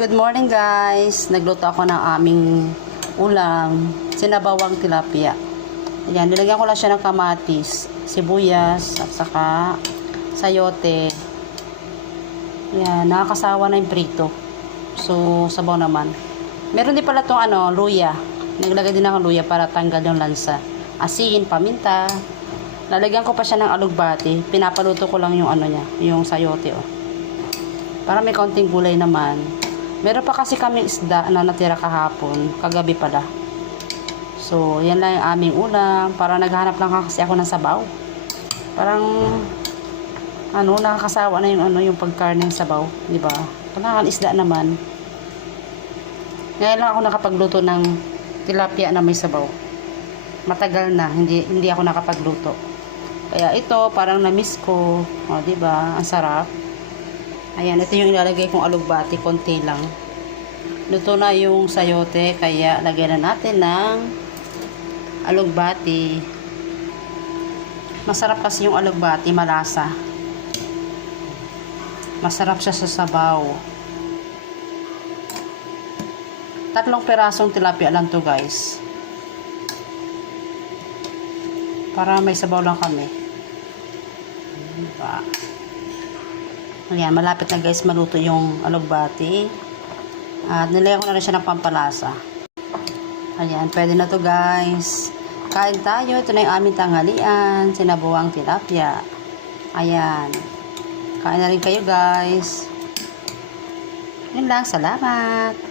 Good morning guys! Nagluto ako ng aming ulam, sinabawang tilapia. Ayan, nilagyan ko lang siya ng kamatis, sibuyas, at saka sayote. Ayan, nakakasawa na yung prito. So, sabaw naman. Meron din pala itong luya. Naglagay din ako luya para tanggal yung lansa. Asin, paminta. Lalagyan ko pa siya ng alugbati. Pinapaluto ko lang yung niya, yung sayote para may kaunting gulay naman. Meron pa kasi kaming isda na natira kahapon, kagabi pala. So, yan lang yung aming ulam. Para naghanap lang kasi ako ng sabaw. Parang, nakakasawa na yung pagkarne ng sabaw. Diba? Kailangan isda naman. Ngayon lang ako nakapagluto ng tilapia na may sabaw. Matagal na, hindi ako nakapagluto. Kaya ito, parang na-miss ko. O, diba? Ang sarap. Ayan, ito yung ilalagay kong alugbati, konti lang. Luto na yung sayote, kaya lagyan na natin ng alugbati. Masarap kasi yung alugbati, malasa. Masarap siya sa sabaw. 3 pirasong tilapia lang to guys. Para may sabaw lang kami. Diba? Ayan, malapit na guys maluto yung alugbati. At nilagyan ko na rin siya ng pampalasa. Ayan, pwede na to guys. Kain tayo. Ito na yung aming tanghalian. Sinabuang tilapia. Ayan. Kain na rin kayo guys. Yun lang. Salamat.